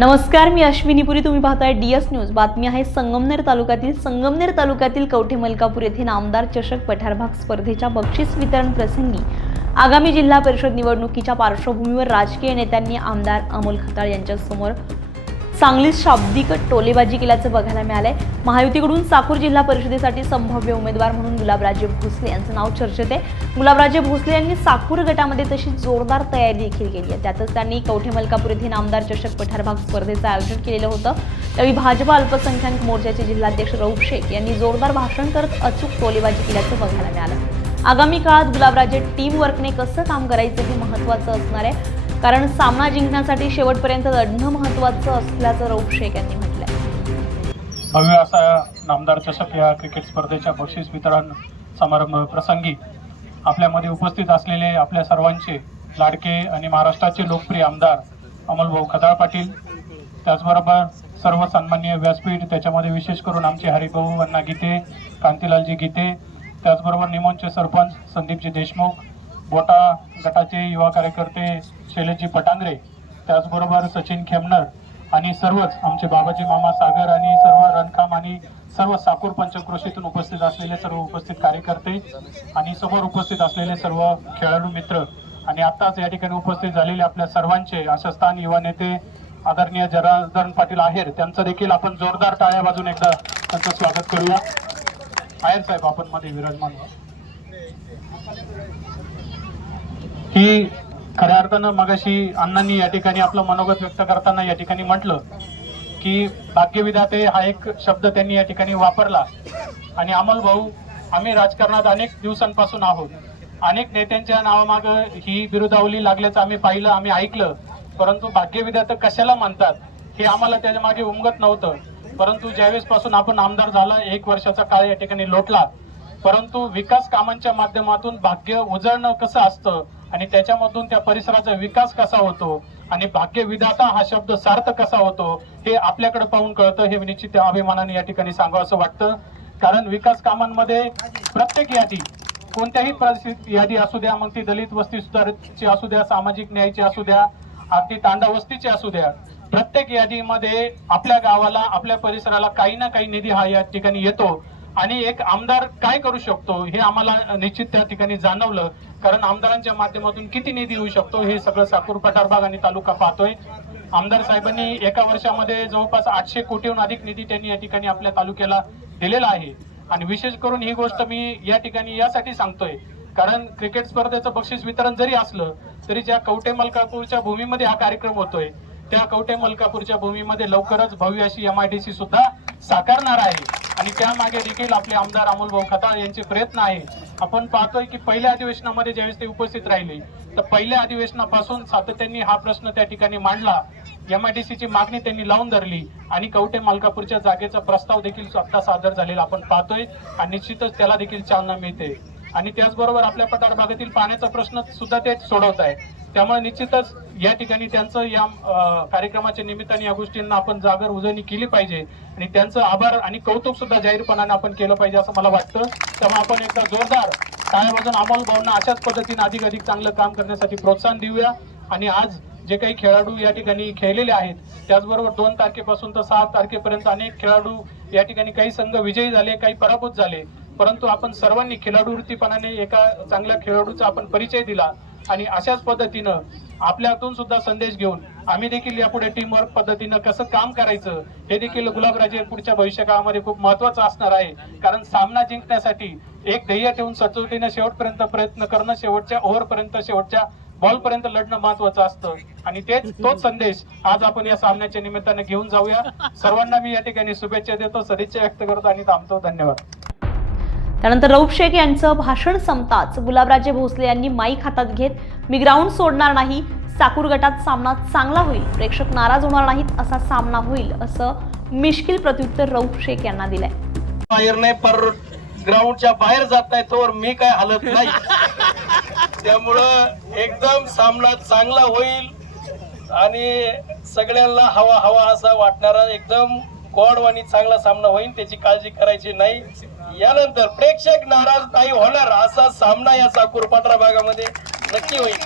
नमस्कार मी अश्विनी पुरी. तुम्ही पाहताय डी एस न्यूज. बातमी आहे संगमनेर तालुक्यातील संगमनेर तालुक्यातील कवठे मलकापूर येथे नामदार चषक पठारभाग स्पर्धेच्या बक्षीस वितरण प्रसंगी आगामी जिल्हा परिषद निवडणुकीच्या पार्श्वभूमीवर राजकीय नेत्यांनी आमदार अमोल खताळ यांच्यासमोर चांगली शाब्दिक टोलेबाजी केल्याचं बघायला मिळालंय. महायुतीकडून चाकूर जिल्हा परिषदेसाठी संभाव्य उमेदवार म्हणून गुलाबराजे भोसले यांचं नाव चर्चेत आहे. गुलाबराजे भोसले यांनी साकूर गटामध्ये तशी जोरदार तयारी देखील केली आहे. त्यातच त्यांनी कवठे मलकापूर येथे नामदार चषक पठारभाग स्पर्धेचं आयोजन केलेलं होतं. त्यावेळी भाजपा अल्पसंख्याक मोर्चाचे जिल्हाध्यक्ष रऊफ शेख यांनी जोरदार भाषण करत अचूक टोलेबाजी केल्याचं बघायला मिळालं. आगामी काळात गुलाबराजे टीम वर्कने कसं काम करायचं हे महत्त्वाचं असणार आहे. कारण सामना जिंकण्यासाठी शेवटपर्यंत लढणं महत्त्वाचं असल्याचं रऊफ शेख यांनी म्हटलंय. भव्य असा नामदार चषक या क्रिकेट स्पर्धेच्या बक्षीस वितरण समारंभ प्रसंगी आपल्यामध्ये उपस्थित असलेले आपल्या सर्वांचे लाडके आणि महाराष्ट्राचे लोकप्रिय आमदार अमोलभाऊ खताळ पाटील त्याचबरोबर सर्व सन्माननीय व्यासपीठ त्याच्यामध्ये विशेष करून आमचे हरिभाऊ अण्णा गीते कांतीलालजी गीते त्याचबरोबर निमोनचे सरपंच संदीपजी देशमुख बोटा गटाचे युवा कार्यकर्ते शैलेशजी पटांगरे त्याचबरोबर सचिन खेमनर आणि सर्वच आमचे बाबाजी मामा सागर आणि सर्व रणकाम आणि सर्व साकूर पंचक्रोशीतून उपस्थित असलेले सर्व उपस्थित कार्यकर्ते आणि समोर उपस्थित असलेले सर्व खेळाडू मित्र. आणि आत्ताच या ठिकाणी उपस्थित झालेले आपल्या सर्वांचे आशास्थान युवा नेते आदरणीय जनार्दन पाटील आहेर त्यांचं देखील आपण जोरदार टाळ्या बाजून एकदा त्यांचं स्वागत करूया. आहेर साहेब आपण मध्ये विराजमान की खऱ्या अर्थानं मगाशी अण्णांनी या ठिकाणी आपलं मनोगत व्यक्त करताना या ठिकाणी म्हटलं की भाग्यविधाते हा एक शब्द त्यांनी या ठिकाणी वापरला. आणि अमल भाऊ आम्ही राजकारणात अनेक दिवसांपासून आहोत. अनेक नेत्यांच्या नावामागं ही बिरुदावली लागल्याचं आम्ही पाहिलं आम्ही ऐकलं. परंतु भाग्यविधाते कशाला मानतात हे आम्हाला त्याच्यामागे उमगत नव्हतं. परंतु ज्यावेळेस पासून आपण आमदार झाला एक वर्षाचा काळ या ठिकाणी लोटला. परंतु विकास कामांच्या माध्यमातून भाग्य उजळणं कसं असतं आणि त्याच्यामधून त्या परिसराचा विकास कसा होतो आणि भाग्यविधाता हा शब्द सार्थ कसा होतो हे आपल्याकडे पाहून कळतं. हे निश्चित अभिमानाने या ठिकाणी सांगावं असं वाटतं. कारण विकास कामांमध्ये प्रत्येक यादी कोणत्याही परिस्थिती यादी असू द्या मग ती दलित वस्ती सुधारची असू द्या सामाजिक न्यायाची असू द्या अगदी तांडा वस्तीची असू द्या प्रत्येक यादीमध्ये आपल्या गावाला आपल्या परिसराला काही ना काही निधी हा या ठिकाणी येतो. आणि एक आमदार काय करू शकतो हे आम्हाला निश्चित त्या ठिकाणी जाणवलं. कारण आमदारांच्या माध्यमातून किती निधी येऊ शकतो हे सगळं साकूर पठारबाग आणि तालुका पाहतोय. आमदार साहेबांनी एका वर्षामध्ये जवळपास आठशे कोटीहून अधिक निधी त्यांनी या ठिकाणी आपल्या तालुक्याला दिलेला आहे. आणि विशेष करून ही गोष्ट मी या ठिकाणी यासाठी सांगतोय. कारण क्रिकेट स्पर्धेचं बक्षीस वितरण जरी असलं तरी ज्या कवटे मलकापूरच्या भूमीमध्ये हा कार्यक्रम होतोय त्या कवटे मलकापूरच्या भूमीमध्ये लवकरच भव्य अशी यम आय डी सी सुद्धा साकारणार आहे. आणि त्यामागे देखील आपले आमदार अमोल भाऊ खताळ यांचे प्रयत्न आहे. आपण पाहतोय की पहिल्या अधिवेशनामध्ये ज्यावेळेस ते उपस्थित राहिले तर पहिल्या अधिवेशनापासून सातत्याने हा प्रश्न त्या ठिकाणी मांडला. एमआयडीसीची मागणी त्यांनी लावून धरली आणि कवटे मालकापूरच्या जागेचा प्रस्ताव देखील आता सादर झालेला आपण पाहतोय आणि निश्चितच त्याला देखील चालना मिळते. आणि त्याचबरोबर आपल्या पठार भागातील पाण्याचा प्रश्न सुद्धा ते सोडवत आहे त्यामुळे निश्चितच या ठिकाणी त्यांचं या कार्यक्रमाच्या निमित्ताने या गोष्टींना आपण जागर उजळणी केली पाहिजे. आणि त्यांचं आभार आणि कौतुक सुद्धा जाहीरपणाने आपण केलं पाहिजे असं मला वाटतं. त्यामुळे आपण एकदा जोरदार टाळ्या वाजून अमोल भाऊंना अशाच पद्धतीने अधिक अधिक चांगलं काम करण्यासाठी प्रोत्साहन देऊया. आणि आज जे काही खेळाडू या ठिकाणी खेळलेले आहेत त्याचबरोबर दोन तारखेपासून तर सहा तारखेपर्यंत अनेक खेळाडू या ठिकाणी काही संघ विजयी झाले काही पराभूत झाले. परंतु आपण सर्वांनी खेळाडू वृत्तीपणाने एका चांगल्या खेळाडूचा आपण परिचय दिला. आणि अशाच पद्धतीनं आपल्यातून सुद्धा संदेश घेऊन आम्ही देखील यापुढे टीम वर्क पद्धतीनं कसं काम करायचं हे देखील गुलाबराजे पुढच्या भविष्य काळामध्ये खूप महत्वाचं असणार आहे. कारण सामना जिंकण्यासाठी एक ध्येय ठेवून सचोटीने शेवटपर्यंत प्रयत्न करणं शेवटच्या ओव्हरपर्यंत शेवटच्या बॉल पर्यंत लढणं महत्वाचं असतं. आणि तेच तोच संदेश आज आपण या सामन्याच्या निमित्ताने घेऊन जाऊया. सर्वांना मी या ठिकाणी शुभेच्छा देतो सदिच्छा व्यक्त करतो आणि थांबतो. धन्यवाद. त्यानंतर रऊफ शेख यांचं भाषण संपताच गुलाबराजे भोसले यांनी माईक हातात घेत मी ग्राउंड सोडणार नाही साकूर गटात सामना चांगला होईल प्रेक्षक नाराज होणार नाहीत असा सामना होईल असं मिश्किल प्रत्युत्तर रऊफ शेख यांना दिलंय. बाहेर नाही पर ग्राउंडच्या बाहेर जात नाही तोवर मी काय हलत नाही. त्यामुळं एकदम सामना चांगला होईल आणि सगळ्यांना हवा हवा असा वाटणारा एकदम गोडवाणी चांगला सामना होईल त्याची काळजी करायची नाही. यानंतर प्रेक्षक नाराज नाही होणार असा सामना या साकूर पाटरा भागामध्ये. नक्की होईल.